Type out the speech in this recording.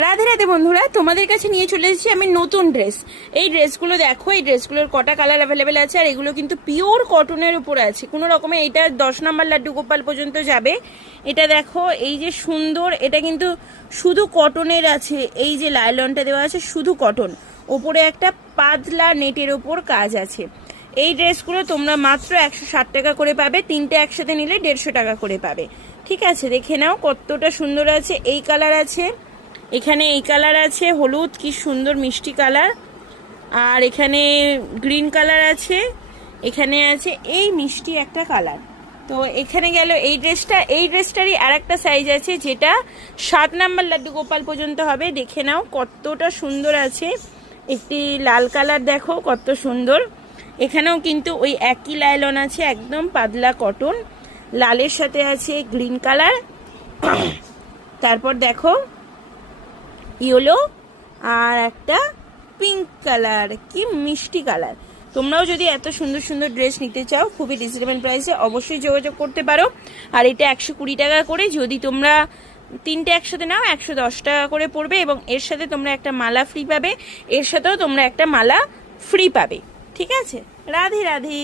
রাধে রাধে বন্ধুরা, তোমাদের কাছে নিয়ে চলে এসেছি আমি নতুন ড্রেস। এই ড্রেসগুলো দেখো, এই ড্রেসগুলোর কটা কালার অ্যাভেলেবেল আছে, আর এগুলো কিন্তু পিওর কটনের উপর আছে। কোনো রকমে এটা 10 নম্বর লাড্ডু গোপাল পর্যন্ত যাবে। এটা দেখো, এই যে সুন্দর, এটা কিন্তু শুধু কটনের আছে। এই যে লাইলনটা দেওয়া আছে শুধু কটন, ওপরে একটা পাতলা নেটের ওপর কাজ আছে। এই ড্রেসগুলো তোমরা মাত্র 160 টাকা করে পাবে, তিনটে একসাথে নিলে 150 টাকা করে পাবে। ঠিক আছে, দেখে নাও কতটা সুন্দর আছে। এই কালার আছে, এখানে এই কালার আছে হলুদ, কি সুন্দর মিষ্টি কালার। আর এখানে গ্রিন কালার আছে, এখানে আছে এই মিষ্টি একটা কালার। তো এখানে গেল এই ড্রেসটা। এই ড্রেসটারই আর একটা সাইজ আছে, যেটা 7 নম্বর লাড্ডু গোপাল পর্যন্ত হবে। দেখে নাও কতটা সুন্দর আছে। একটি লাল কালার দেখো কত সুন্দর। এখানেও কিন্তু ওই একই লাইলন আছে, একদম পাতলা কটন। লালের সাথে আছে গ্রিন কালার। তারপর দেখো ইয়েলো আর একটা পিঙ্ক কালার, কি মিষ্টি কালার। তোমরাও যদি এত সুন্দর সুন্দর ড্রেস নিতে চাও খুবই রিজনেবল প্রাইসে, অবশ্যই যোগাযোগ করতে পারো। আর এটা 120 টাকা করে, যদি তোমরা তিনটে একসাথে নাও 110 টাকা করে পড়বে। এবং এর সাথে তোমরা একটা মালা ফ্রি পাবে, এর সাথেও তোমরা একটা মালা ফ্রি পাবে। ঠিক আছে, রাধে রাধে।